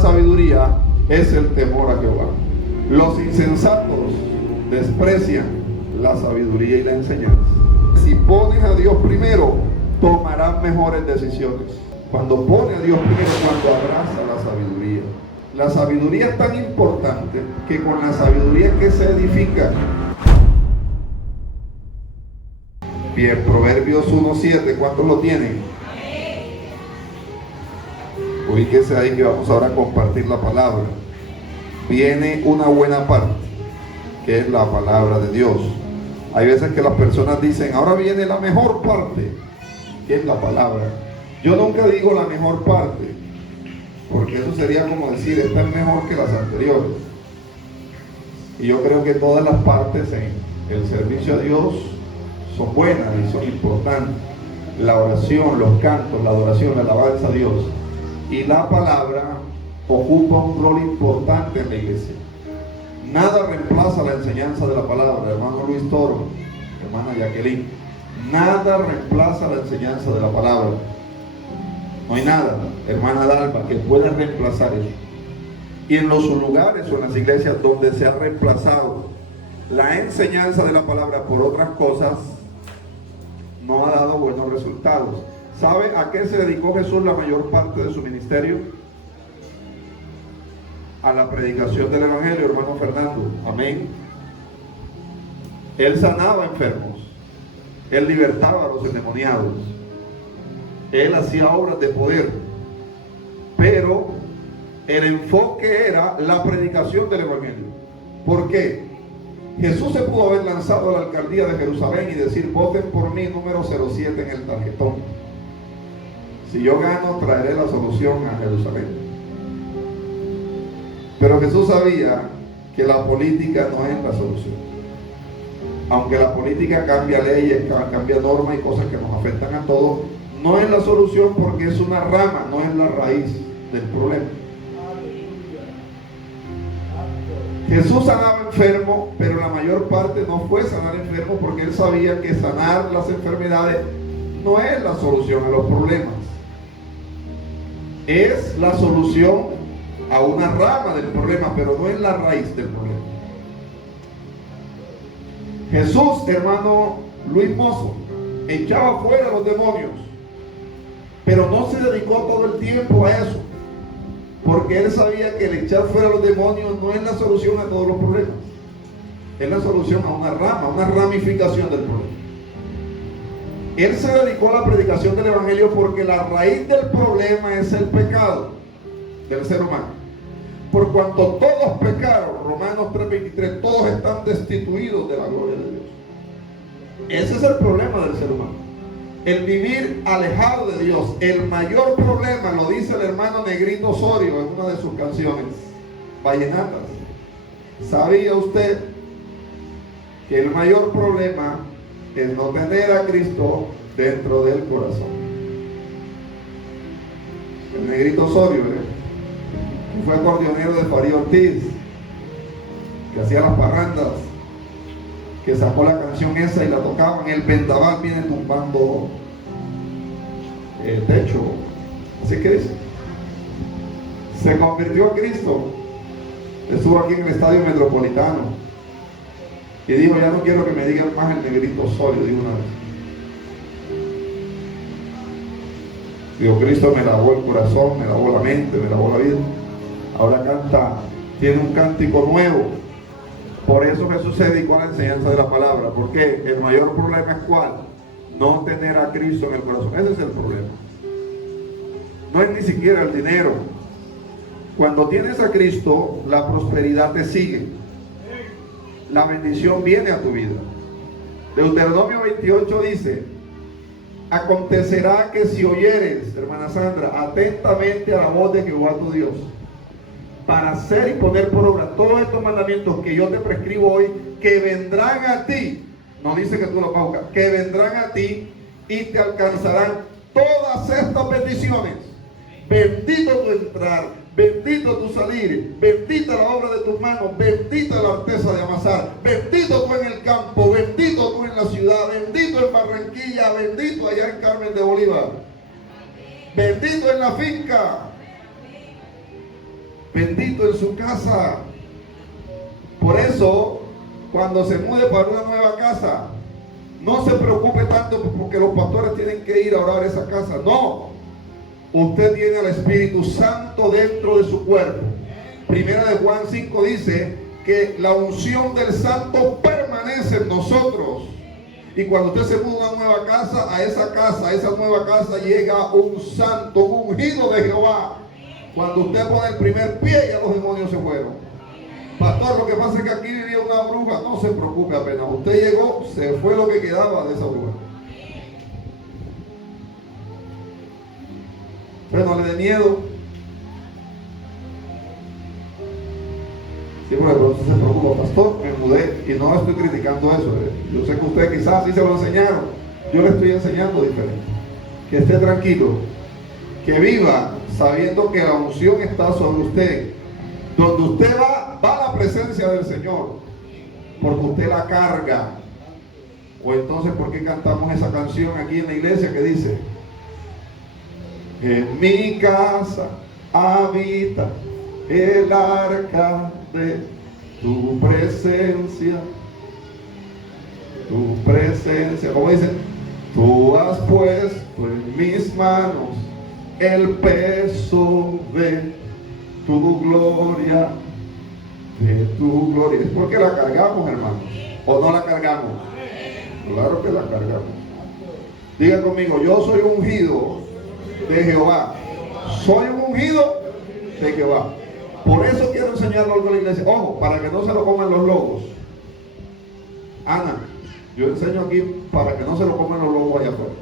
sabiduría es el temor a Jehová. Los insensatos desprecian la sabiduría y la enseñanza. Si pones a Dios primero, tomarás mejores decisiones. Cuando pone a Dios primero, cuando abraza la sabiduría. La sabiduría es tan importante que con la sabiduría que se edifica. Bien, Proverbios 1:7, ¿cuántos lo tienen? Ubíquese ahí que vamos ahora a compartir la palabra. Viene una buena parte, que es la palabra de Dios. Hay veces que las personas dicen, ahora viene la mejor parte, que es la palabra. Yo nunca digo la mejor parte, porque eso sería como decir, esta es mejor que las anteriores. Y yo creo que todas las partes en el servicio a Dios son buenas y son importantes. La oración, los cantos, la adoración, la alabanza a Dios. Y la palabra ocupa un rol importante en la iglesia. Nada reemplaza la enseñanza de la palabra, hermano Luis Toro, hermana Jacqueline. Nada reemplaza la enseñanza de la palabra. No hay nada, hermana Dalma, que pueda reemplazar eso. Y en los lugares o en las iglesias donde se ha reemplazado la enseñanza de la palabra por otras cosas, no ha dado buenos resultados. ¿Sabe a qué se dedicó Jesús la mayor parte de su ministerio? A la predicación del evangelio, hermano Fernando. Amén. Él sanaba enfermos. Él libertaba a los endemoniados. Él hacía obras de poder. Pero el enfoque era la predicación del evangelio. ¿Por qué? Jesús se pudo haber lanzado a la alcaldía de Jerusalén y decir, voten por mí número 07 en el tarjetón. Si yo gano, traeré la solución a Jerusalén. Pero Jesús sabía que la política no es la solución. Aunque la política cambia leyes, cambia normas y cosas que nos afectan a todos, no es la solución porque es una rama, no es la raíz del problema. Jesús sanaba enfermos, pero la mayor parte no fue sanar enfermos porque él sabía que sanar las enfermedades no es la solución a los problemas. Es la solución a una rama del problema, pero no es la raíz del problema. Jesús, hermano Luis Mozo, echaba fuera a los demonios, pero no se dedicó todo el tiempo a eso, porque él sabía que el echar fuera a los demonios no es la solución a todos los problemas, es la solución a una rama, una ramificación del problema. Él se dedicó a la predicación del evangelio porque la raíz del problema es el pecado del ser humano. Por cuanto todos pecaron, Romanos 3:23, todos están destituidos de la gloria de Dios. Ese es el problema del ser humano, el vivir alejado de Dios. El mayor problema, lo dice el hermano Negrito Osorio en una de sus canciones vallenatas. ¿Sabía usted que el mayor problema es no tener a Cristo dentro del corazón? El Negrito Osorio, que fue acordeonero de Farid Ortiz, que hacía las parrandas, que sacó la canción esa y la tocaban. El vendaval viene tumbando el techo, así que dice, se convirtió a Cristo. Estuvo aquí en el Estadio Metropolitano y dijo, ya no quiero que me digan más el Negrito Osorio, dijo una vez. Digo, Cristo me lavó el corazón, me lavó la mente, me lavó la vida. Ahora canta, tiene un cántico nuevo. Por eso Jesús se dedicó a la enseñanza de la palabra. Porque el mayor problema es ¿cuál? No tener a Cristo en el corazón. Ese es el problema. No es ni siquiera el dinero. Cuando tienes a Cristo, la prosperidad te sigue. La bendición viene a tu vida. Deuteronomio 28 dice, acontecerá que si oyeres, hermana Sandra, atentamente a la voz de Jehová tu Dios, para hacer y poner por obra todos estos mandamientos que yo te prescribo hoy, que vendrán a ti, no dice que tú lo paucas, que vendrán a ti y te alcanzarán todas estas bendiciones. Bendito tu entrar, bendito tu salir, bendita la obra de tus manos, bendita la arteza de amasar, bendito tú en el campo, bendito tú en la ciudad, bendito en Barranquilla, bendito allá en Carmen de Bolívar, bendito en la finca. bendito en su casa. Por eso, cuando se mude para una nueva casa, no se preocupe tanto porque los pastores tienen que ir a orar a esa casa. No, usted tiene al Espíritu Santo dentro de su cuerpo. Primera de Juan 5 dice que la unción del Santo permanece en nosotros. Y cuando usted se muda a una nueva casa, a esa nueva casa llega un santo, un ungido de Jehová. Cuando usted pone el primer pie, ya los demonios se fueron. Pastor, lo que pasa es que aquí vivía una bruja. No se preocupe, apenas usted llegó, se fue lo que quedaba de esa bruja. Pero no le dé miedo. Sí, porque entonces se preocupa, pastor, me mudé y no estoy criticando eso. Yo sé que ustedes quizás sí se lo enseñaron. Yo le estoy enseñando diferente. Que esté tranquilo. Que viva sabiendo que la unción está sobre usted. Donde usted va la presencia del Señor. Porque usted la carga. O entonces, ¿por qué cantamos esa canción aquí en la iglesia que dice: en mi casa habita el arca de tu presencia? Tu presencia, como dice, tú has puesto en mis manos el peso de tu gloria, de tu gloria. ¿Es porque la cargamos, hermanos? ¿O no la cargamos? Claro que la cargamos. Diga conmigo: yo soy ungido de Jehová. Soy un ungido de Jehová. Por eso quiero enseñarlo algo a la iglesia. Ojo, para que no se lo coman los lobos. Ana, yo enseño aquí para que no se lo coman los lobos allá afuera.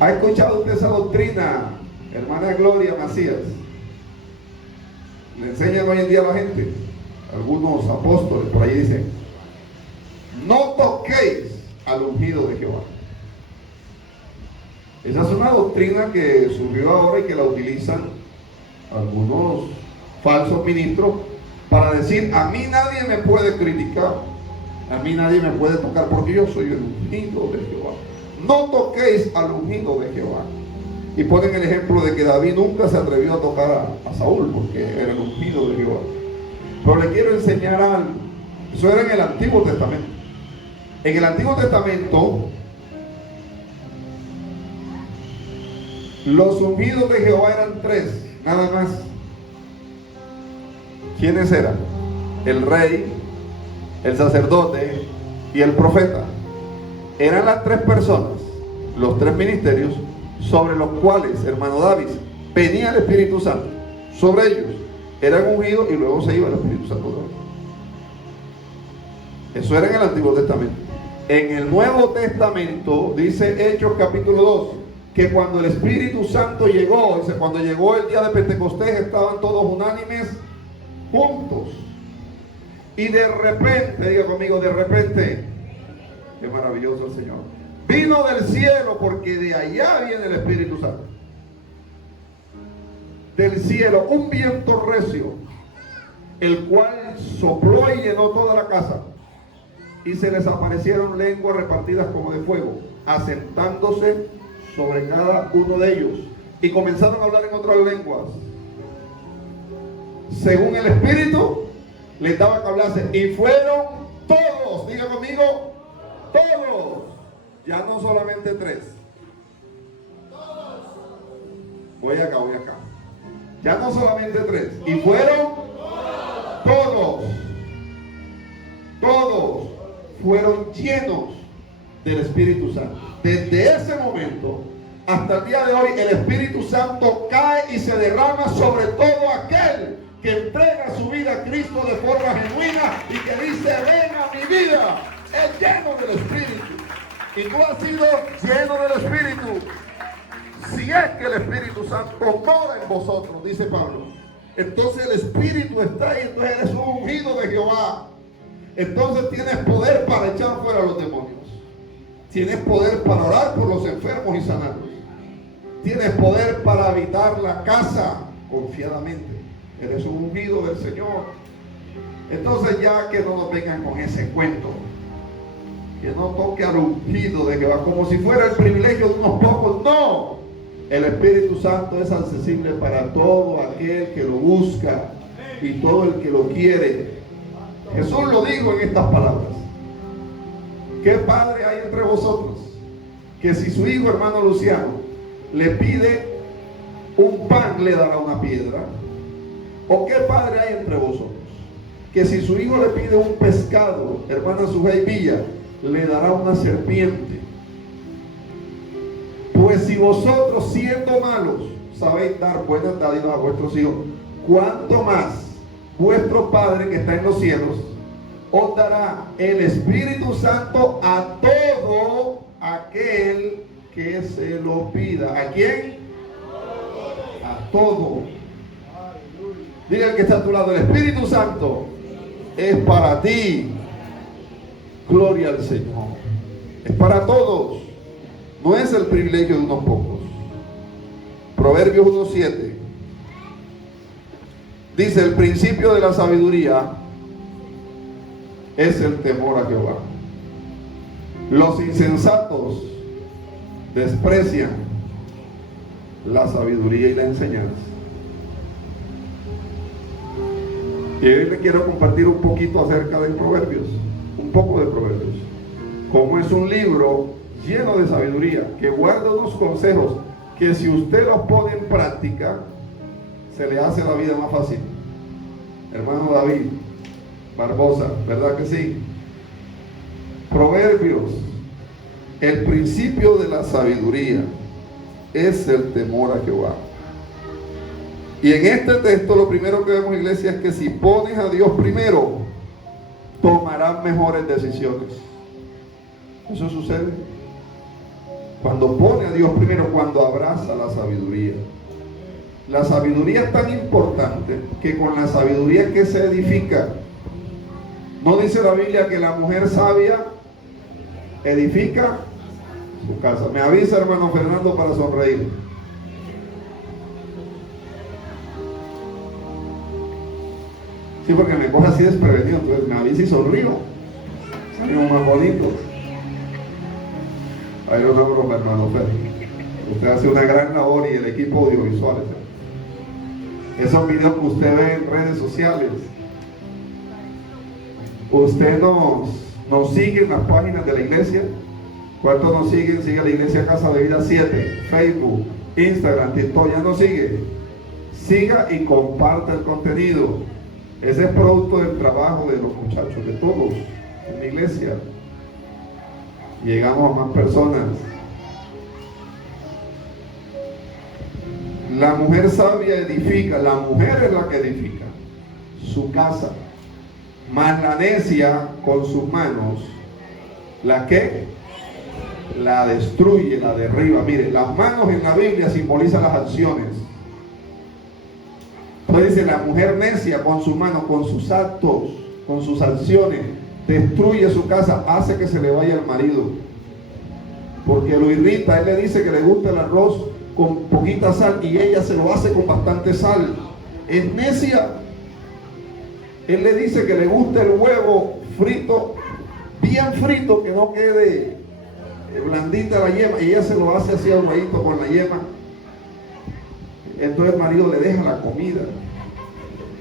¿Ha escuchado usted esa doctrina, hermana Gloria Macías? Le enseñan hoy en día a la gente. Algunos apóstoles por ahí dicen: no toquéis al ungido de Jehová. Esa es una doctrina que surgió ahora y que la utilizan algunos falsos ministros para decir: a mí nadie me puede criticar, a mí nadie me puede tocar porque yo soy el ungido de Jehová. No toquéis al ungido de Jehová. Y ponen el ejemplo de que David nunca se atrevió a tocar a Saúl porque era el ungido de Jehová. Pero le quiero enseñar algo. Eso era en el Antiguo Testamento. En el Antiguo Testamento, los ungidos de Jehová eran tres, nada más. ¿Quiénes eran? El rey, el sacerdote y el profeta. Eran las tres personas, los tres ministerios, sobre los cuales, hermano David, venía el Espíritu Santo. Sobre ellos eran ungidos y luego se iba el Espíritu Santo. Eso era en el Antiguo Testamento. En el Nuevo Testamento dice Hechos capítulo 2 que cuando el Espíritu Santo llegó, dice, cuando llegó el día de Pentecostés, estaban todos unánimes juntos. Y de repente, diga conmigo, de repente, qué maravilloso el Señor, vino del cielo, porque de allá viene el Espíritu Santo. Del cielo, un viento recio, el cual sopló y llenó toda la casa. Y se les aparecieron lenguas repartidas como de fuego, asentándose sobre cada uno de ellos. Y comenzaron a hablar en otras lenguas, según el Espíritu les daba que hablase. Y fueron todos, diga conmigo, todos. Ya no solamente tres. Voy acá. Ya no solamente tres. Y fueron todos. Todos fueron llenos del Espíritu Santo. Desde ese momento hasta el día de hoy, el Espíritu Santo cae y se derrama sobre todo aquel que entrega su vida a Cristo de forma genuina y que dice: ven a mi vida. Es lleno del Espíritu. Y tú has sido lleno del Espíritu. Si es que el Espíritu Santo mora en vosotros, dice Pablo, entonces el Espíritu está ahí. Entonces eres un ungido de Jehová. Entonces tienes poder para echar fuera a los demonios. Tienes poder para orar por los enfermos y sanarlos. Tienes poder para habitar la casa confiadamente. Eres un ungido del Señor. Entonces, ya que no nos vengan con ese cuento, que no toque al ungido de Jehová como si fuera el privilegio de unos pocos. No, El Espíritu Santo es accesible para todo aquel que lo busca y todo el que lo quiere. Jesús lo dijo en estas palabras. ¿Qué padre hay entre vosotros que si su hijo, hermano Luciano, le pide un pan, le dará una piedra? ¿O qué padre hay entre vosotros que si su hijo le pide un pescado, hermana Sujei Villa, le dará una serpiente? Pues si vosotros, siendo malos, sabéis dar buenas dádivas a vuestros hijos, ¿cuánto más vuestro Padre que está en los cielos os dará el Espíritu Santo a todo aquel que se lo pida? ¿A quién? A todo. Diga el que está a tu lado, el Espíritu Santo es para ti. Gloria al Señor. Es para todos. No es el privilegio de unos pocos. Proverbios 1:7 dice: el principio de la sabiduría es el temor a Jehová. Los insensatos desprecian la sabiduría y la enseñanza. Y hoy le quiero compartir un poquito acerca de Proverbios, un poco de Proverbios. Como es un libro lleno de sabiduría, que guarda unos consejos que si usted los pone en práctica, se le hace la vida más fácil. Hermano David Barbosa, ¿verdad que sí? Proverbios, el principio de la sabiduría es el temor a Jehová. Y en este texto lo primero que vemos, iglesia, es que si pones a Dios primero, tomarás mejores decisiones. Eso sucede cuando pone a Dios primero, cuando abraza la sabiduría. La sabiduría es tan importante que con la sabiduría que se edifica. ¿No dice la Biblia que la mujer sabia edifica su casa? Me avisa, hermano Fernando, para sonreír. Sí, porque me coge así desprevenido, entonces me avisa y sonrío. Salimos más bonitos. Ahí lo logro, hermano Fernando. Usted hace una gran labor y el equipo audiovisual. Esos videos que usted ve en redes sociales, usted nos sigue en las páginas de la iglesia. ¿Cuántos nos siguen? Sigue la iglesia Casa de Vida 7, Facebook, Instagram, TikTok. ¿Ya nos sigue? Siga y comparta el contenido. Ese es producto del trabajo de los muchachos, de todos en la iglesia. Llegamos a más personas. La mujer sabia edifica, la mujer es la que edifica su casa, mas la necia con sus manos, ¿la qué? La destruye, la derriba. Mire, las manos en la Biblia simbolizan las acciones. Entonces dice, la mujer necia con sus manos, con sus actos, con sus acciones, destruye su casa, hace que se le vaya el marido, porque lo irrita. Él le dice que le gusta el arroz con poquita sal y ella se lo hace con bastante sal. Es necia. Él le dice que le gusta el huevo frito, bien frito, que no quede blandita la yema, y ella se lo hace así ahumadito con la yema. Entonces el marido le deja la comida.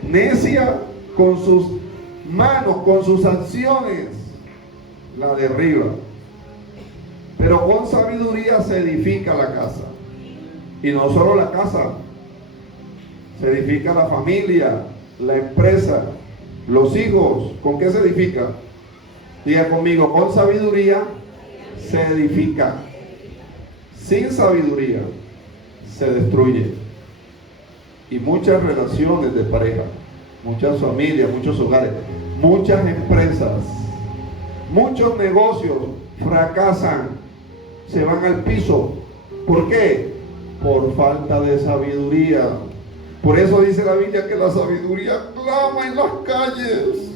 Necia con sus manos, con sus acciones, la derriba. Pero con sabiduría se edifica la casa. Y no solo la casa, se edifica la familia, la empresa, los hijos. ¿Con qué se edifica? Diga conmigo, con sabiduría se edifica. Sin sabiduría se destruye. Y muchas relaciones de pareja, muchas familias, muchos hogares, muchas empresas, muchos negocios fracasan, se van al piso. ¿Por qué? Por falta de sabiduría. Por eso dice la Biblia que la sabiduría clama en las calles,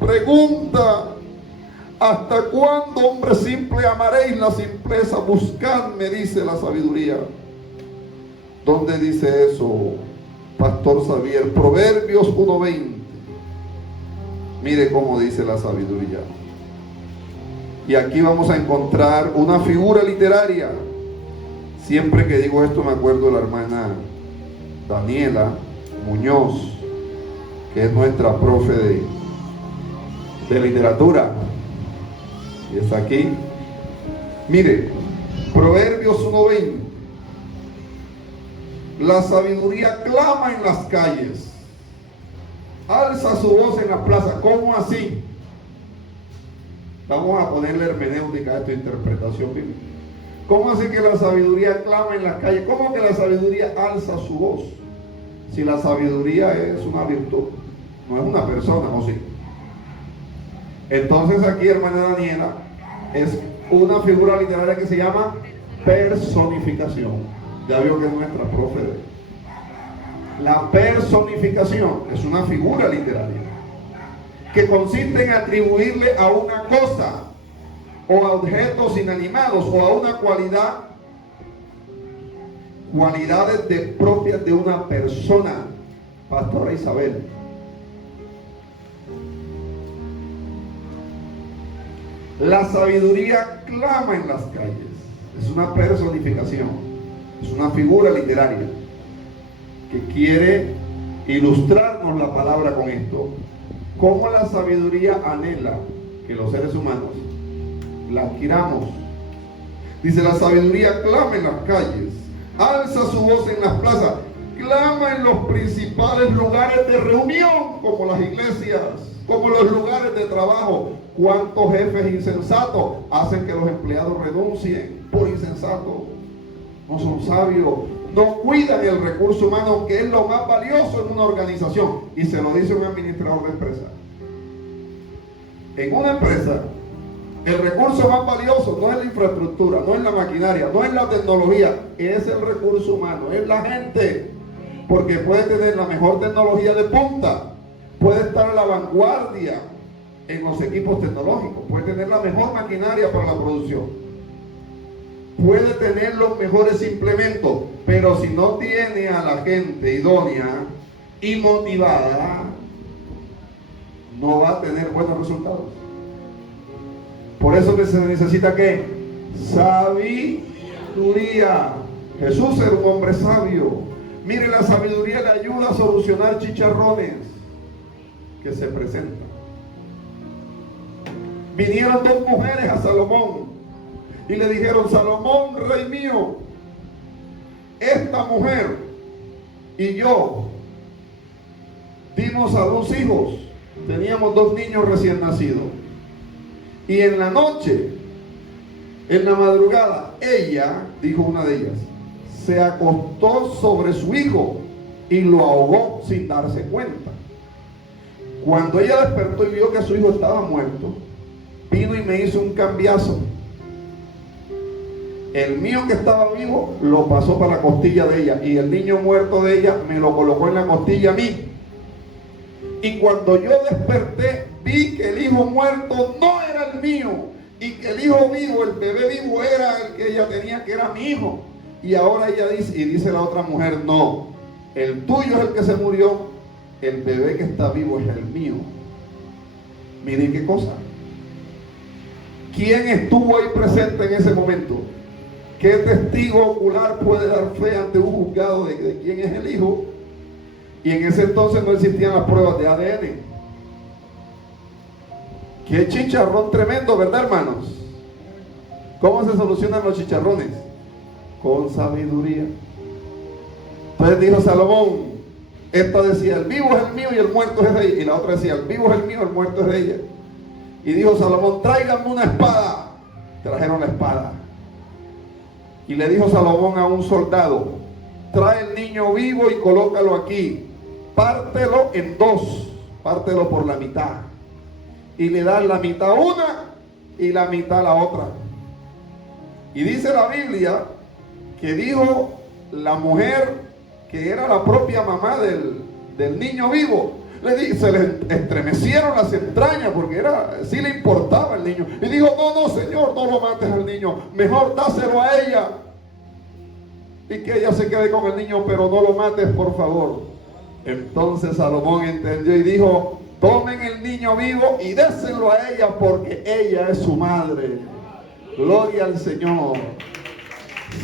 pregunta: ¿hasta cuándo, hombre simple, amaréis la simpleza? Buscadme, dice la sabiduría. ¿Dónde dice eso, Pastor Xavier? Proverbios 1:20. Mire cómo dice la sabiduría. Y aquí vamos a encontrar una figura literaria. Siempre que digo esto me acuerdo de la hermana Daniela Muñoz, que es nuestra profe de literatura, y está aquí. Mire, Proverbios 1:20. La sabiduría clama en las calles, alza su voz en la plaza. ¿Cómo así? Vamos a ponerle hermenéutica a esta interpretación bíblica. ¿Cómo así que la sabiduría clama en las calles? ¿Cómo que la sabiduría alza su voz? Si la sabiduría es una virtud, no es una persona, ¿o sí? Entonces aquí, hermana Daniela, es una figura literaria que se llama personificación. Ya vio que es nuestra profe. La personificación es una figura literaria que consiste en atribuirle a una cosa o a objetos inanimados o a una cualidad, cualidades propias de una persona. Pastora Isabel. La sabiduría clama en las calles. Es una personificación, es una figura literaria que quiere ilustrarnos la palabra con esto. Cómo la sabiduría anhela que los seres humanos la adquiramos. Dice: la sabiduría clama en las calles, alza su voz en las plazas, clama en los principales lugares de reunión, como las iglesias, como los lugares de trabajo. ¿Cuántos jefes insensatos hacen que los empleados renuncien por insensatos? No son sabios, no cuidan el recurso humano, que es lo más valioso en una organización. Y se lo dice un administrador de empresa. En una empresa, el recurso más valioso no es la infraestructura, no es la maquinaria, no es la tecnología, es el recurso humano, es la gente. Porque puede tener la mejor tecnología de punta, puede estar a la vanguardia en los equipos tecnológicos, puede tener la mejor maquinaria para la producción, puede tener los mejores implementos, pero si no tiene a la gente idónea y motivada, no va a tener buenos resultados. Por eso que se necesita, ¿qué? Sabiduría. Jesús era un hombre sabio. Mire, la sabiduría le ayuda a solucionar chicharrones que se presentan. Vinieron dos mujeres a Salomón y le dijeron: Salomón, rey mío, esta mujer y yo dimos a 2 hijos, teníamos 2 niños recién nacidos, y en la noche, en la madrugada, ella, dijo una de ellas, se acostó sobre su hijo y lo ahogó sin darse cuenta. Cuando ella despertó y vio que su hijo estaba muerto, vino y me hizo un cambiazo. El mío que estaba vivo lo pasó para la costilla de ella, y el niño muerto de ella me lo colocó en la costilla a mí. Y cuando yo desperté, vi que el hijo muerto no era el mío, y que el hijo vivo, el bebé vivo, era el que ella tenía, que era mi hijo. Y ahora ella dice, y dice la otra mujer: no, el tuyo es el que se murió, el bebé que está vivo es el mío. Miren qué cosa. ¿Quién estuvo ahí presente en ese momento? ¿Qué testigo ocular puede dar fe ante un juzgado de quién es el hijo? Y en ese entonces no existían las pruebas de ADN. Qué chicharrón tremendo, ¿verdad, hermanos? ¿Cómo se solucionan los chicharrones? Con sabiduría. Entonces dijo Salomón, esta decía: el vivo es el mío y el muerto es de ella. Y la otra decía: el vivo es el mío, el muerto es de ella. Y dijo Salomón: tráiganme una espada. Trajeron la espada. Y le dijo Salomón a un soldado: trae el niño vivo y colócalo aquí, pártelo en 2, pártelo por la mitad, y le das la mitad a una y la mitad a la otra. Y dice la Biblia que dijo la mujer, que era la propia mamá del niño vivo, se le estremecieron las entrañas, porque sí le importaba el niño, y dijo: no, Señor, no lo mates al niño, mejor dáselo a ella, y que ella se quede con el niño, pero no lo mates, por favor. Entonces Salomón entendió y dijo: tomen el niño vivo y déselo a ella, porque ella es su madre. Gloria al Señor.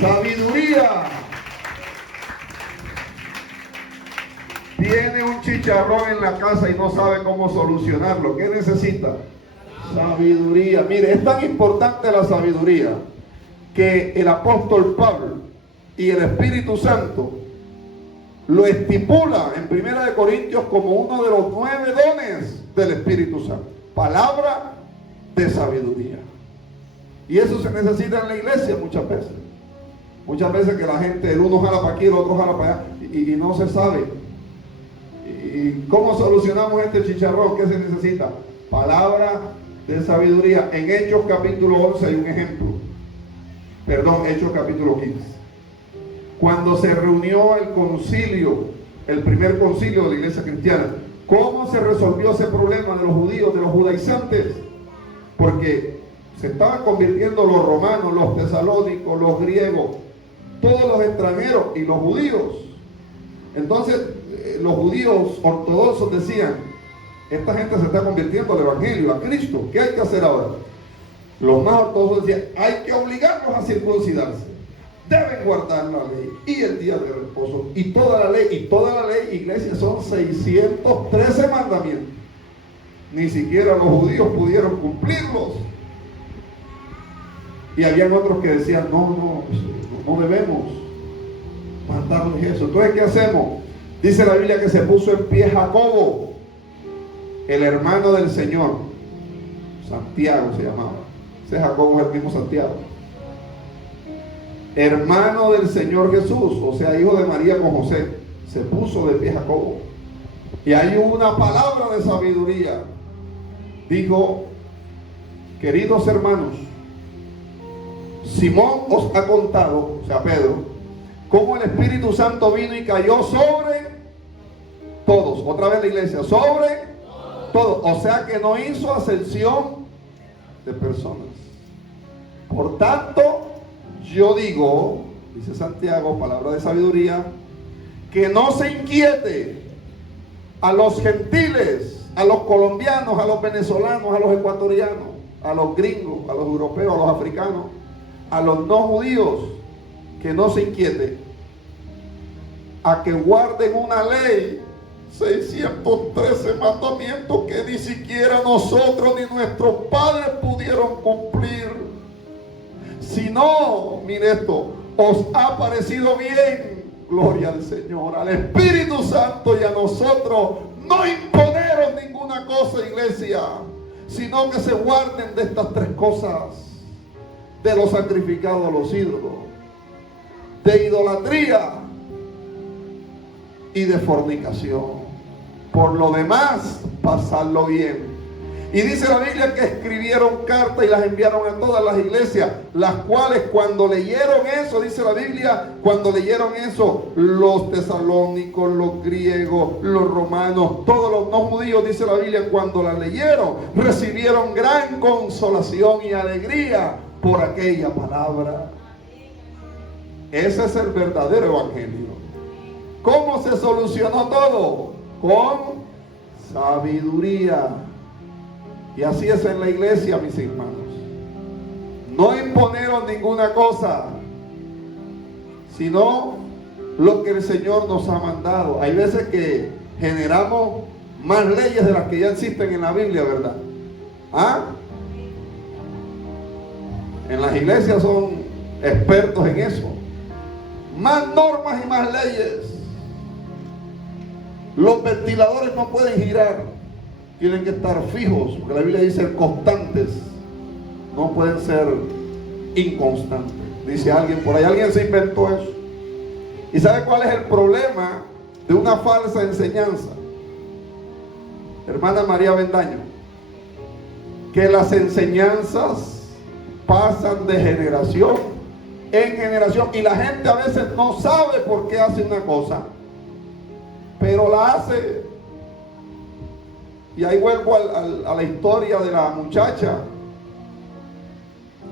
Sabiduría. Tiene un chicharrón en la casa y no sabe cómo solucionarlo. ¿Qué necesita? Sabiduría. Mire, es tan importante la sabiduría que el apóstol Pablo y el Espíritu Santo lo estipula en 1 Corintios como uno de los 9 dones del Espíritu Santo. Palabra de sabiduría. Y eso se necesita en la iglesia muchas veces. Muchas veces que la gente, el uno jala para aquí, el otro jala para allá y no se sabe. ¿Y cómo solucionamos este chicharrón? ¿Qué se necesita? Palabra de sabiduría. En Hechos capítulo 11 hay un ejemplo. Perdón, Hechos capítulo 15. Cuando se reunió el concilio, el primer concilio de la iglesia cristiana, ¿cómo se resolvió ese problema de los judíos, de los judaizantes? Porque se estaban convirtiendo los romanos, los tesalónicos, los griegos, todos los extranjeros y los judíos. Entonces los judíos ortodoxos decían: esta gente se está convirtiendo al evangelio, a Cristo, ¿qué hay que hacer ahora? Los más ortodoxos decían: hay que obligarlos a circuncidarse, deben guardar la ley y el día de reposo y toda la ley, iglesia, son 613 mandamientos. Ni siquiera los judíos pudieron cumplirlos. Y habían otros que decían: no debemos matarnos eso. Entonces, ¿qué hacemos? Dice la Biblia que se puso en pie Jacobo, el hermano del Señor. Santiago se llamaba. Ese Jacobo es el mismo Santiago. Hermano del Señor Jesús, o sea, hijo de María con José. Se puso de pie Jacobo. Y hay una palabra de sabiduría. Dijo: queridos hermanos, Simón os ha contado, o sea, Pedro, cómo el Espíritu Santo vino y cayó sobre todos. Otra vez la iglesia, sobre todos. O sea que no hizo acepción de personas. Por tanto, yo digo, dice Santiago, palabra de sabiduría, que no se inquiete a los gentiles, a los colombianos, a los venezolanos, a los ecuatorianos, a los gringos, a los europeos, a los africanos, a los no judíos, que no se inquiete, a que guarden una ley, 613 mandamientos que ni siquiera nosotros ni nuestros padres pudieron cumplir. Si no, mire esto, os ha parecido bien, gloria al Señor, al Espíritu Santo y a nosotros, no imponeros ninguna cosa, iglesia, sino que se guarden de estas 3 cosas: de lo sacrificado a los ídolos, de idolatría y de fornicación. Por lo demás, pasadlo bien. Y dice la Biblia que escribieron cartas y las enviaron a todas las iglesias, las cuales cuando leyeron eso, dice la Biblia, cuando leyeron eso, los tesalónicos, los griegos, los romanos, todos los no judíos, dice la Biblia, cuando la leyeron, recibieron gran consolación y alegría por aquella palabra. Ese es el verdadero evangelio. ¿Cómo se solucionó todo? Con sabiduría. Y así es en la iglesia, mis hermanos. No imponeron ninguna cosa, sino lo que el Señor nos ha mandado. Hay veces que generamos más leyes de las que ya existen en la Biblia, ¿verdad? En las iglesias son expertos en eso. Más normas y más leyes. Los ventiladores no pueden girar, tienen que estar fijos, porque la Biblia dice constantes, no pueden ser inconstantes. Dice alguien por ahí, alguien se inventó eso. ¿Y sabe cuál es el problema de una falsa enseñanza? Hermana María Bendaño, que las enseñanzas pasan de generación en generación y la gente a veces no sabe por qué hace una cosa, pero la hace. Y ahí vuelvo a la historia de la muchacha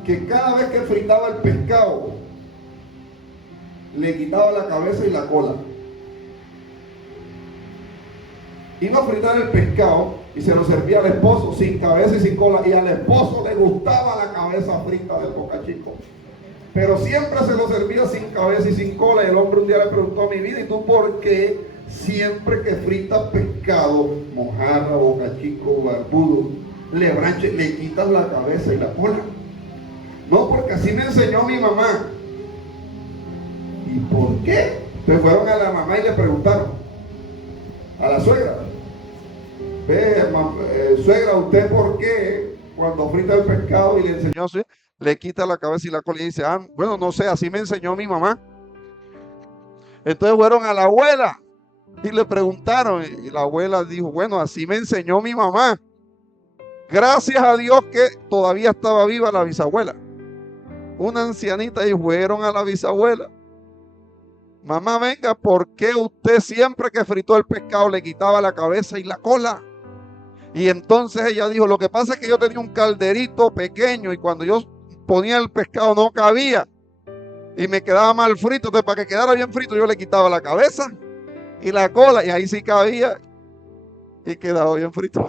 que cada vez que fritaba el pescado le quitaba la cabeza y la cola. Iba a fritar el pescado y se lo servía al esposo sin cabeza y sin cola, y al esposo le gustaba la cabeza frita del bocachico. pero siempre se lo servía sin cabeza y sin cola. Y el hombre un día le preguntó: mi vida, ¿y tú por qué siempre que fritas pescado, mojarra, bocachico, barbudo, lebranche, le quitas la cabeza y la cola? No, porque así me enseñó mi mamá. ¿Y por qué? Entonces fueron a la mamá y le preguntaron, a la suegra: ve, suegra, ¿usted por qué cuando frita el pescado y le enseñó así, le quita la cabeza y la cola? Y dice: ah, bueno, no sé, así me enseñó mi mamá. Entonces fueron a la abuela y le preguntaron, y la abuela dijo: bueno, así me enseñó mi mamá. Gracias a Dios que todavía estaba viva la bisabuela, una ancianita, y fueron a la bisabuela: mamá, venga, ¿por qué usted siempre que fritó el pescado le quitaba la cabeza y la cola? Y entonces ella dijo: lo que pasa es que yo tenía un calderito pequeño y cuando yo ponía el pescado no cabía y me quedaba mal frito. Entonces, para que quedara bien frito, yo le quitaba la cabeza y la cola y ahí sí cabía y quedaba bien frito.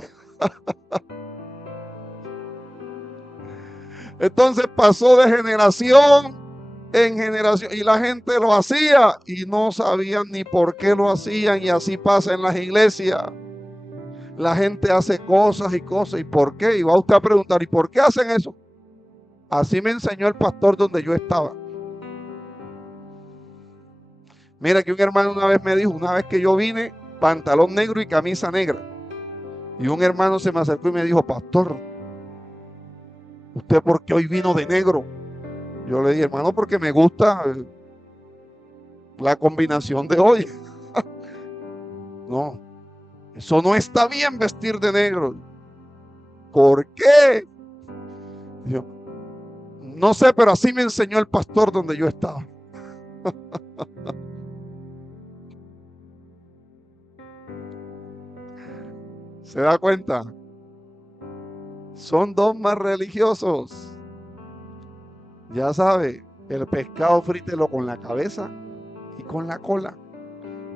Entonces pasó de generación en generación y la gente lo hacía y no sabían ni por qué lo hacían. Y así pasa en las iglesias. La gente hace cosas y cosas. ¿Y por qué? Y va usted a preguntar: ¿y por qué hacen eso? Así me enseñó el pastor donde yo estaba. Mira que un hermano una vez me dijo, una vez que yo vine, pantalón negro y camisa negra. Y un hermano se me acercó y me dijo: pastor, ¿usted por qué hoy vino de negro? Yo le dije: hermano, porque me gusta la combinación de hoy. No, eso no está bien, vestir de negro. ¿Por qué? Yo, no sé, pero así me enseñó el pastor donde yo estaba. ¿Se da cuenta? Son dogmas religiosos. Ya sabe, el pescado frítelo con la cabeza y con la cola.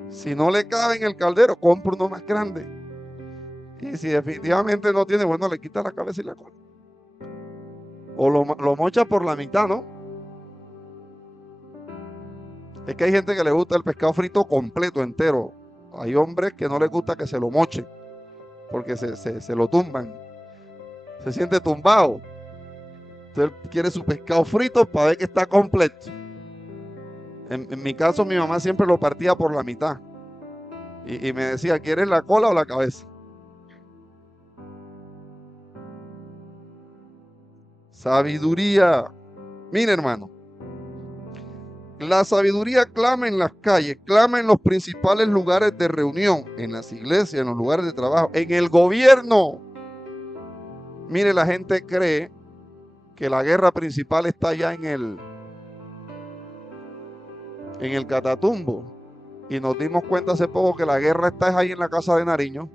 Si no le cabe en el caldero, compra uno más grande. Y si definitivamente no tiene, bueno, le quita la cabeza y la cola. O lo mocha por la mitad, ¿no? Es que hay gente que le gusta el pescado frito completo, entero. Hay hombres que no les gusta que se lo mochen, porque se lo tumban. Se siente tumbado. Entonces quiere su pescado frito para ver que está completo. En mi caso, mi mamá siempre lo partía por la mitad. Y me decía: ¿quieres la cola o la cabeza? Sabiduría. Mire, hermano, la sabiduría clama en las calles, clama en los principales lugares de reunión, en las iglesias, en los lugares de trabajo, en el gobierno. Mire, la gente cree que la guerra principal está allá en el Catatumbo. Y nos dimos cuenta hace poco que la guerra está ahí en la Casa de Nariño.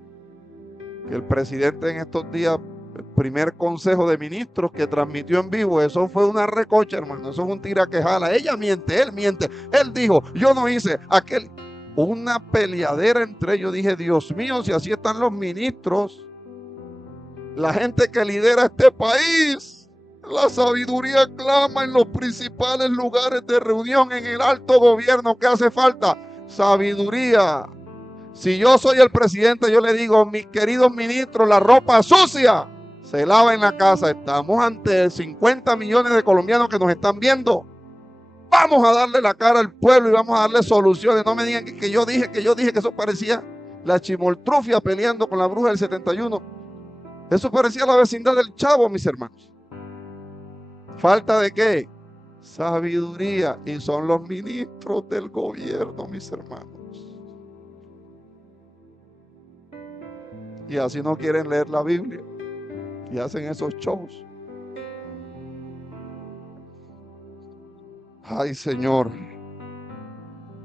Que el presidente en estos días, el primer consejo de ministros que transmitió en vivo, eso fue una recocha, hermano. Eso es un tira que jala. Ella miente, él miente. Él dijo: yo no hice aquel. Una peleadera entre ellos. Dije: Dios mío, si así están los ministros, la gente que lidera este país. La sabiduría clama en los principales lugares de reunión, en el alto gobierno. ¿Qué hace falta? Sabiduría. Si yo soy el presidente, yo le digo: mis queridos ministros, la ropa sucia se lava en la casa. Estamos ante 50 millones de colombianos que nos están viendo. Vamos a darle la cara al pueblo y vamos a darle soluciones. No me digan que yo dije, que eso parecía la chimoltrufia peleando con la bruja del 71. Eso parecía la vecindad del Chavo, mis hermanos. ¿Falta de qué? Sabiduría. Y son los ministros del gobierno, mis hermanos. Y así no quieren leer la Biblia. Y hacen esos shows. Ay, Señor.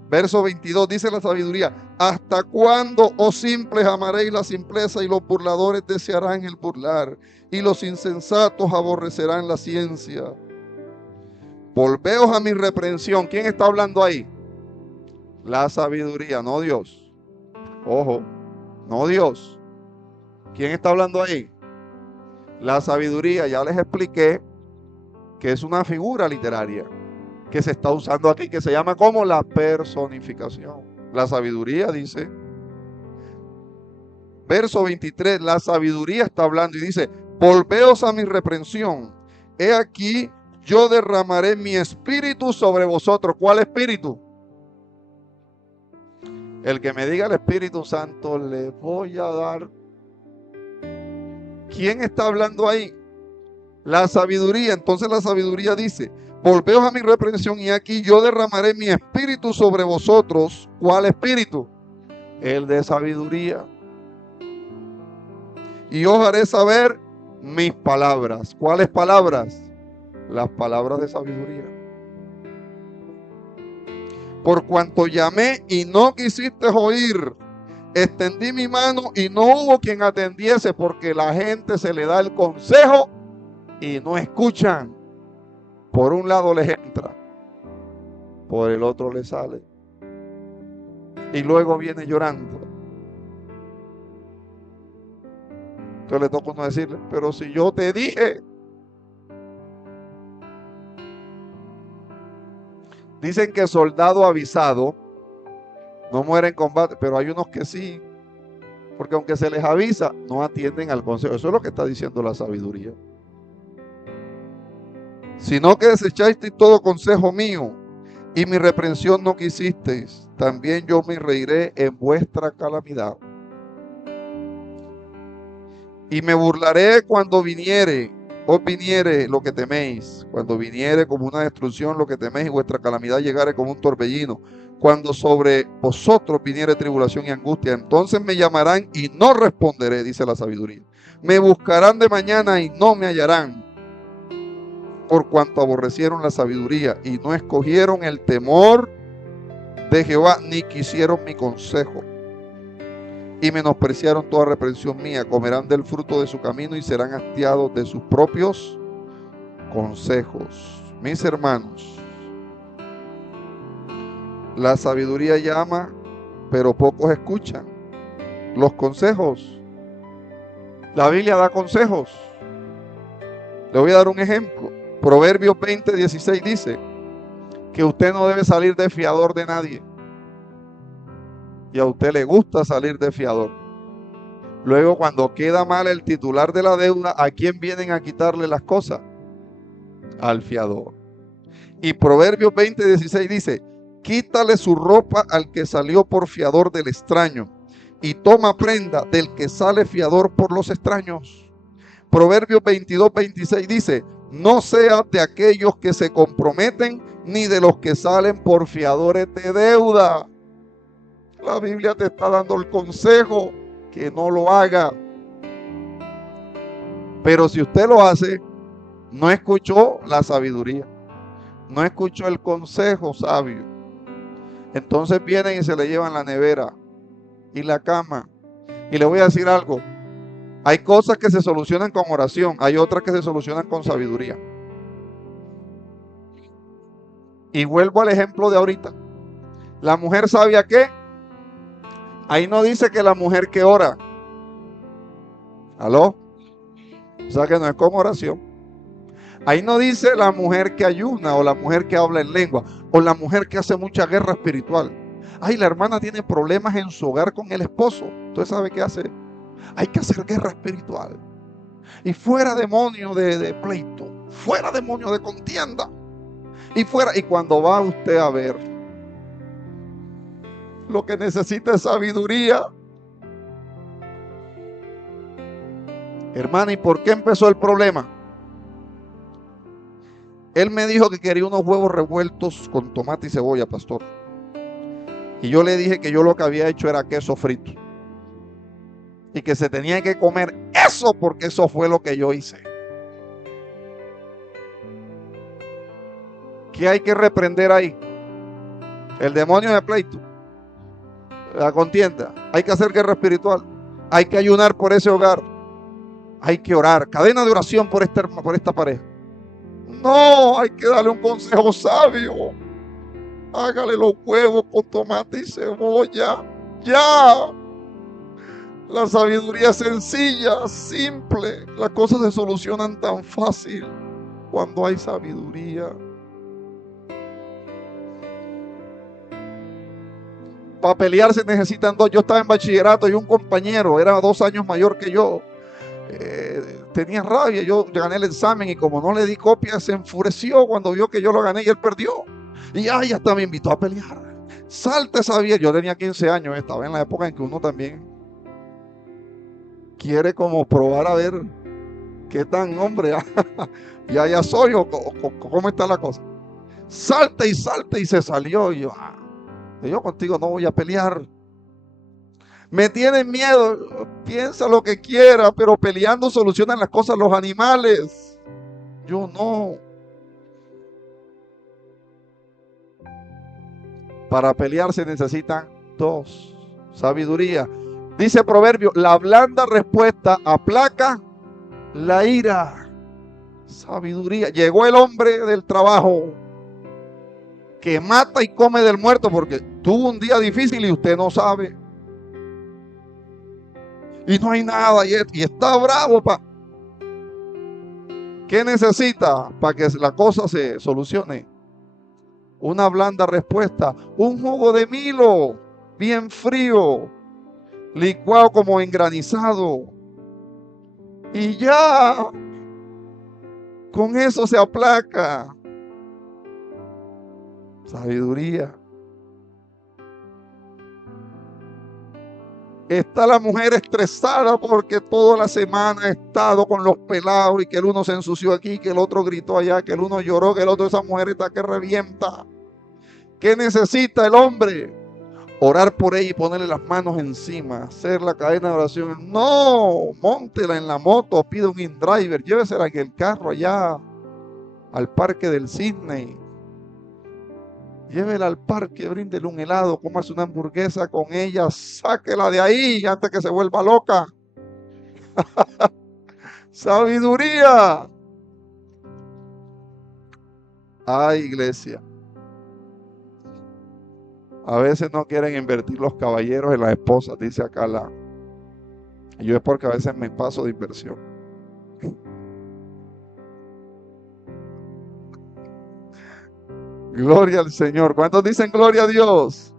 Verso 22 dice la sabiduría: ¿hasta cuándo, oh simples, amaréis la simpleza, y los burladores desearán el burlar, y los insensatos aborrecerán la ciencia? Volveos a mi reprensión. ¿Quién está hablando ahí? La sabiduría, no Dios. Ojo, no Dios. ¿Quién está hablando ahí? La sabiduría. Ya les expliqué que es una figura literaria. que se está usando aquí, que se llama como la personificación. La sabiduría dice, verso 23, la sabiduría está hablando y dice, volveos a mi reprensión. He aquí, yo derramaré mi espíritu sobre vosotros. ¿Cuál espíritu? El que me diga el Espíritu Santo le voy a dar. ¿Quién está hablando ahí? La sabiduría. Entonces la sabiduría dice, volveos a mi reprensión y aquí yo derramaré mi espíritu sobre vosotros. ¿Cuál espíritu? El de sabiduría. Y os haré saber mis palabras. ¿Cuáles palabras? Las palabras de sabiduría. Por cuanto llamé y no quisiste oír, extendí mi mano y no hubo quien atendiese, porque la gente se le da el consejo y no escuchan. Por un lado les entra, por el otro les sale. Y luego viene llorando. Entonces le toca a uno decirle, pero si yo te dije. Dicen que soldado avisado no muere en combate, pero hay unos que sí. Porque aunque se les avisa, no atienden al consejo. Eso es lo que está diciendo la sabiduría. Sino que desechasteis todo consejo mío y mi reprensión no quisisteis, también yo me reiré en vuestra calamidad. Y me burlaré cuando viniere, os viniere lo que teméis, cuando viniere como una destrucción lo que teméis y vuestra calamidad llegare como un torbellino. Cuando sobre vosotros viniere tribulación y angustia, entonces me llamarán y no responderé, dice la sabiduría. Me buscarán de mañana y no me hallarán, por cuanto aborrecieron la sabiduría y no escogieron el temor de Jehová, ni quisieron mi consejo. Y menospreciaron toda reprensión mía, comerán del fruto de su camino y serán hastiados de sus propios consejos. Mis hermanos, la sabiduría llama, pero pocos escuchan. Los consejos, la Biblia da consejos. Le voy a dar un ejemplo. Proverbios 20:16 dice que usted no debe salir de fiador de nadie. Y a usted le gusta salir de fiador. Luego, cuando queda mal el titular de la deuda, ¿a quién vienen a quitarle las cosas? Al fiador. Y Proverbios 20:16 dice, quítale su ropa al que salió por fiador del extraño y toma prenda del que sale fiador por los extraños. Proverbios 22:26 dice, no seas de aquellos que se comprometen ni de los que salen por fiadores de deuda. La Biblia te está dando el consejo que no lo haga. Pero si usted lo hace, no escuchó la sabiduría, no escuchó el consejo sabio. Entonces vienen y se le llevan la nevera y la cama. Y le voy a decir algo. Hay cosas que se solucionan con oración, hay otras que se solucionan con sabiduría. Y vuelvo al ejemplo de ahorita. La mujer sabia, ¿qué? Ahí no dice que la mujer que ora. ¿Aló? O sea que no es con oración. Ahí no dice la mujer que ayuna o la mujer que habla en lengua o la mujer que hace mucha guerra espiritual. Ay, la hermana tiene problemas en su hogar con el esposo. ¿Usted sabe qué hace? Hay que hacer guerra espiritual. Y fuera demonio de pleito, fuera demonio de contienda. Y fuera, y cuando va usted a ver, lo que necesita es sabiduría. Hermana, ¿y por qué empezó el problema? Él me dijo que quería unos huevos revueltos con tomate y cebolla, pastor. Y yo le dije que yo lo que había hecho era queso frito. Y que se tenía que comer eso porque eso fue lo que yo hice. ¿Qué hay que reprender ahí? El demonio de pleito, la contienda. Hay que hacer guerra espiritual. Hay que ayunar por ese hogar. Hay que orar. Cadena de oración por esta pareja. No, hay que darle un consejo sabio. Hágale los huevos con tomate y cebolla. Ya. La sabiduría es sencilla, simple. Las cosas se solucionan tan fácil cuando hay sabiduría. Para pelear se necesitan dos. Yo estaba en bachillerato y un compañero era 2 años mayor que yo. Tenía rabia, yo gané el examen y como no le di copia se enfureció cuando vio que yo lo gané y él perdió. Y hasta me invitó a pelear. Salte, Xavier. Yo tenía 15 años, estaba en la época en que uno también quiere como probar a ver qué tan hombre ya soy o cómo está la cosa. Salte y se salió. Y yo contigo no voy a pelear. Me tienen miedo. Piensa lo que quiera, pero peleando solucionan las cosas los animales. Yo no. Para pelear se necesitan dos. Sabiduría. Dice Proverbio, la blanda respuesta aplaca la ira. Sabiduría. Llegó el hombre del trabajo que mata y come del muerto porque tuvo un día difícil y usted no sabe. Y no hay nada y está bravo. ¿Qué necesita para que la cosa se solucione? Una blanda respuesta. Un jugo de Milo bien frío, licuado como engranizado. Y ya, con eso se aplaca. Sabiduría. Está la mujer estresada porque toda la semana ha estado con los pelados y que el uno se ensució aquí, que el otro gritó allá, que el uno lloró, que el otro, esa mujer está que revienta. ¿Qué necesita el hombre? Orar por ella y ponerle las manos encima, hacer la cadena de oración. No, móntela en la moto, pide un InDriver, llévesela en el carro allá al parque del Sydney. Llévela al parque, bríndele un helado, cómase una hamburguesa con ella, sáquela de ahí antes que se vuelva loca. Sabiduría. Ay, iglesia. A veces no quieren invertir los caballeros en las esposas, dice acá yo es porque a veces me paso de inversión. Gloria al Señor. ¿Cuántos dicen gloria a Dios?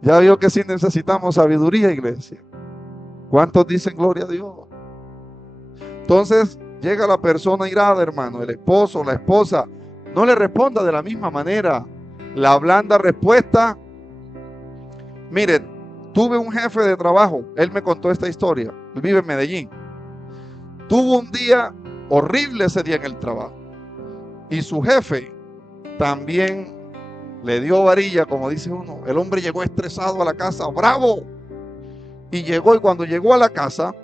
Ya vio que sí necesitamos sabiduría, iglesia. ¿Cuántos dicen gloria a Dios? Entonces llega la persona irada, hermano, el esposo, la esposa, no le responda de la misma manera. La blanda respuesta. Mire, tuve un jefe de trabajo, él me contó esta historia, él vive en Medellín. Tuvo un día horrible ese día en el trabajo. Y su jefe también le dio varilla, como dice uno. El hombre llegó estresado a la casa, bravo. Y cuando llegó a la casa,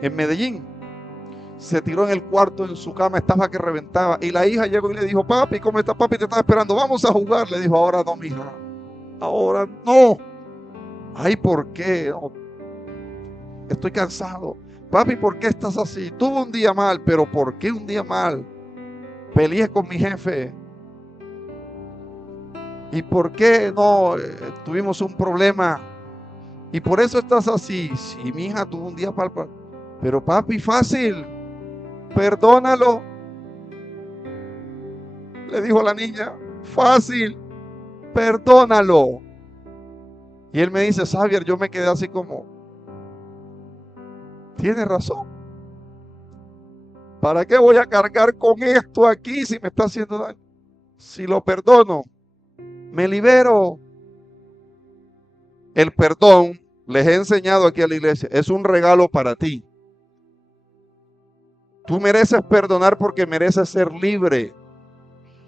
en Medellín, se tiró en el cuarto, en su cama, estaba que reventaba. Y la hija llegó y le dijo, papi, ¿cómo está papi? Te estaba esperando, vamos a jugar. Le dijo, ahora no, mija, ahora no. Ay, ¿por qué? No, estoy cansado. Papi, ¿por qué estás así? Tuve un día mal, pero ¿por qué un día mal? Peleé con mi jefe. ¿Y por qué no? Tuvimos un problema. Y por eso estás así. Sí, mi hija tuvo un día mal. Pero papi, fácil. Perdónalo. Le dijo a la niña, fácil. Perdónalo. Y él me dice, Xavier, yo me quedé así como, tiene razón. ¿Para qué voy a cargar con esto aquí si me está haciendo daño? Si lo perdono, me libero. El perdón, les he enseñado aquí a la iglesia, es un regalo para ti. Tú mereces perdonar porque mereces ser libre.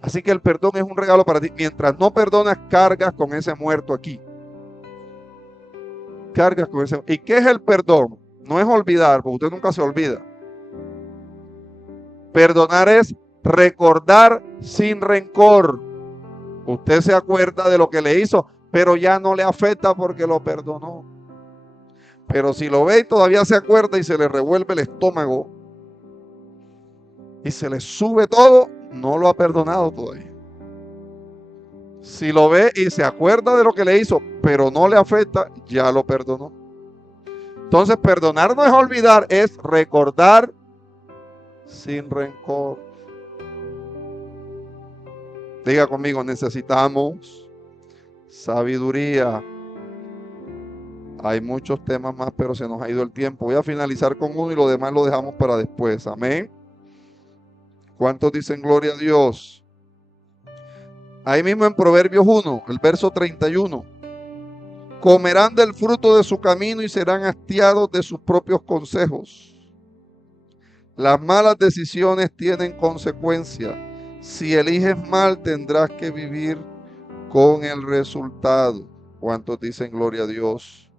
Así que el perdón es un regalo para ti. Mientras no perdonas, cargas con ese muerto aquí. Cargas con ese. ¿Y qué es el perdón? No es olvidar, porque usted nunca se olvida. Perdonar es recordar sin rencor. Usted se acuerda de lo que le hizo, pero ya no le afecta porque lo perdonó. Pero si lo ve y todavía se acuerda y se le revuelve el estómago y se le sube todo, no lo ha perdonado todavía. Si lo ve y se acuerda de lo que le hizo, pero no le afecta, ya lo perdonó. Entonces, perdonar no es olvidar, es recordar sin rencor. Diga conmigo, necesitamos sabiduría. Hay muchos temas más, pero se nos ha ido el tiempo. Voy a finalizar con uno y lo demás lo dejamos para después. Amén. ¿Cuántos dicen gloria a Dios? Ahí mismo en Proverbios 1, el verso 31. Comerán del fruto de su camino y serán hastiados de sus propios consejos. Las malas decisiones tienen consecuencias. Si eliges mal, tendrás que vivir con el resultado. ¿Cuántos dicen gloria a Dios?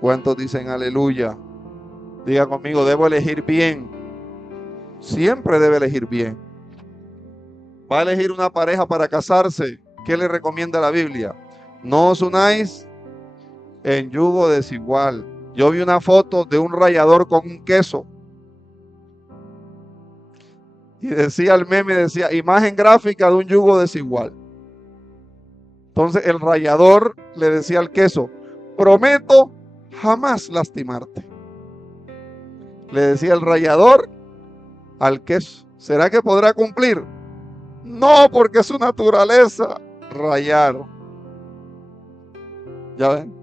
¿Cuántos dicen aleluya? Diga conmigo, debo elegir bien. Siempre debe elegir bien. Va a elegir una pareja para casarse. ¿Qué le recomienda la Biblia? No os unáis en yugo desigual. Yo vi una foto de un rallador con un queso. Y decía el meme, decía, imagen gráfica de un yugo desigual. Entonces el rallador le decía al queso, prometo jamás lastimarte. Le decía el rallador al queso, ¿será que podrá cumplir? No, porque es su naturaleza rayar. ¿Ya ven?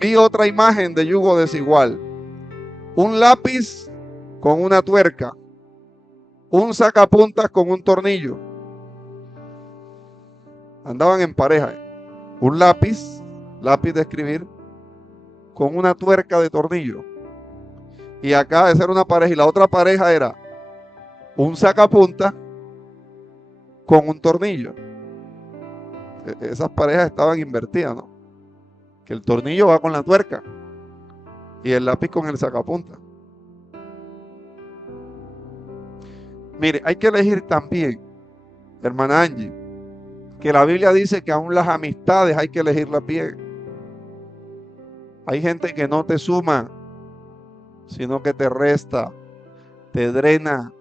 Vi otra imagen de yugo desigual. Un lápiz con una tuerca. Un sacapuntas con un tornillo. Andaban en pareja. Un lápiz de escribir, con una tuerca de tornillo. Y acá esa era una pareja y la otra pareja era un sacapuntas con un tornillo. Esas parejas estaban invertidas, ¿no? Que el tornillo va con la tuerca y el lápiz con el sacapuntas. Mire, hay que elegir también, hermana Angie, que la Biblia dice que aún las amistades hay que elegirlas bien. Hay gente que no te suma, sino que te resta, te drena.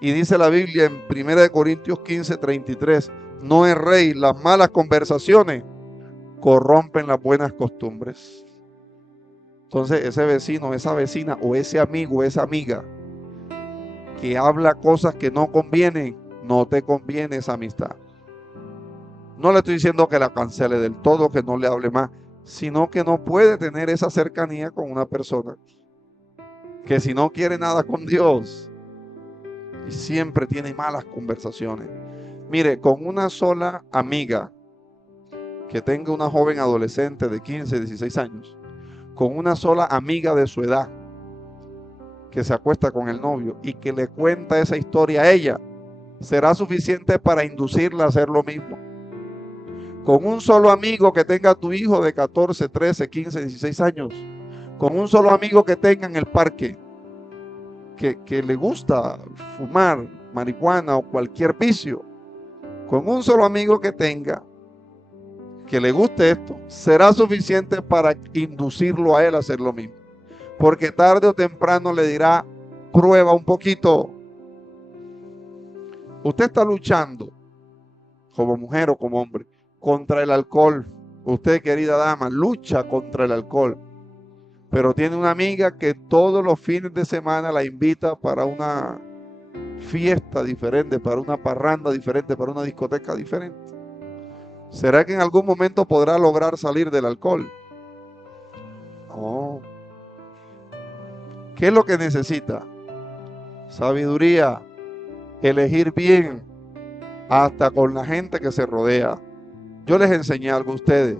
Y dice la Biblia en 1 Corintios 15:33, no erréis, las malas conversaciones corrompen las buenas costumbres. Entonces ese vecino, esa vecina o ese amigo, esa amiga que habla cosas que no convienen, no te conviene esa amistad. No le estoy diciendo que la cancele del todo, que no le hable más, sino que no puede tener esa cercanía con una persona que si no quiere nada con Dios y siempre tiene malas conversaciones. Mire, con una sola amiga que tenga una joven adolescente de 15, 16 años, con una sola amiga de su edad que se acuesta con el novio y que le cuenta esa historia a ella, será suficiente para inducirla a hacer lo mismo. Con un solo amigo que tenga tu hijo de 14, 13, 15, 16 años, con un solo amigo que tenga en el parque, que le gusta fumar marihuana o cualquier vicio, con un solo amigo que tenga, que le guste esto, será suficiente para inducirlo a él a hacer lo mismo. Porque tarde o temprano le dirá, prueba un poquito. Usted está luchando, como mujer o como hombre, contra el alcohol. Usted, querida dama, lucha contra el alcohol. Pero tiene una amiga que todos los fines de semana la invita para una fiesta diferente, para una parranda diferente, para una discoteca diferente. ¿Será que en algún momento podrá lograr salir del alcohol? No. ¿Qué es lo que necesita? Sabiduría, elegir bien, hasta con la gente que se rodea. Yo les enseñé algo a ustedes.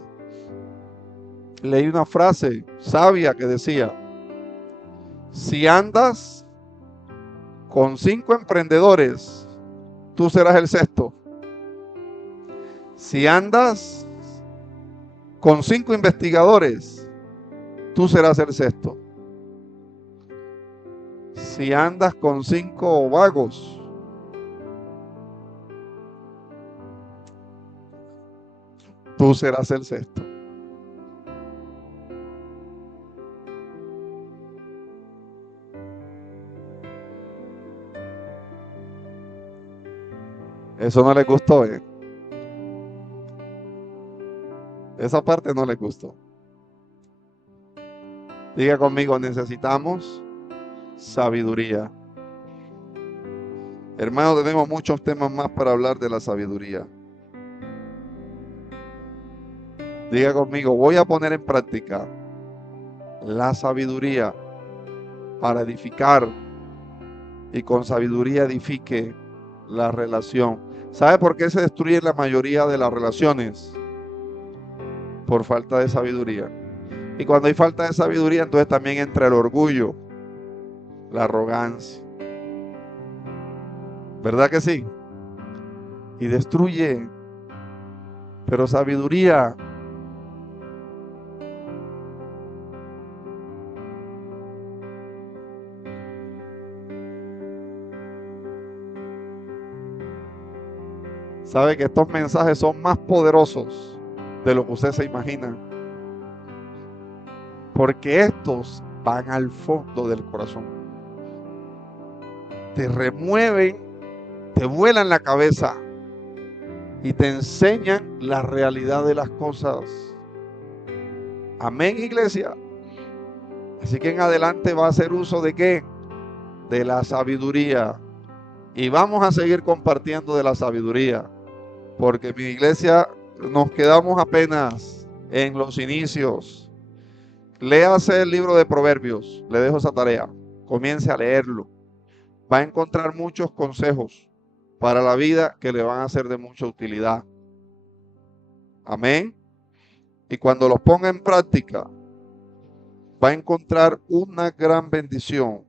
Leí una frase sabia que decía, si andas con 5 emprendedores, tú serás el sexto. Si andas con 5 investigadores, tú serás el sexto. Si andas con 5 vagos, tú serás el sexto. Eso no le gustó, ¿eh? Esa parte no le gustó. Diga conmigo, necesitamos sabiduría. Hermanos, tenemos muchos temas más para hablar de la sabiduría. Diga conmigo, voy a poner en práctica la sabiduría para edificar y con sabiduría edifique la relación. ¿Sabe por qué se destruyen la mayoría de las relaciones? Por falta de sabiduría. Y cuando hay falta de sabiduría, entonces también entra el orgullo, la arrogancia. ¿Verdad que sí? Y destruye. Pero sabiduría sabe que estos mensajes son más poderosos de lo que usted se imagina. Porque estos van al fondo del corazón. Te remueven, te vuelan la cabeza y te enseñan la realidad de las cosas. Amén, iglesia. Así que en adelante va a hacer uso de ¿qué? De la sabiduría. Y vamos a seguir compartiendo de la sabiduría. Porque mi iglesia nos quedamos apenas en los inicios. Léase el libro de Proverbios. Le dejo esa tarea. Comience a leerlo. Va a encontrar muchos consejos para la vida que le van a ser de mucha utilidad. Amén. Y cuando los ponga en práctica, va a encontrar una gran bendición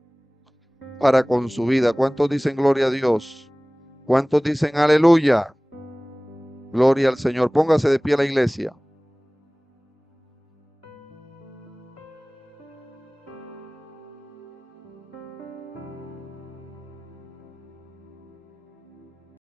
para con su vida. ¿Cuántos dicen gloria a Dios? ¿Cuántos dicen aleluya? Gloria al Señor. Póngase de pie la iglesia.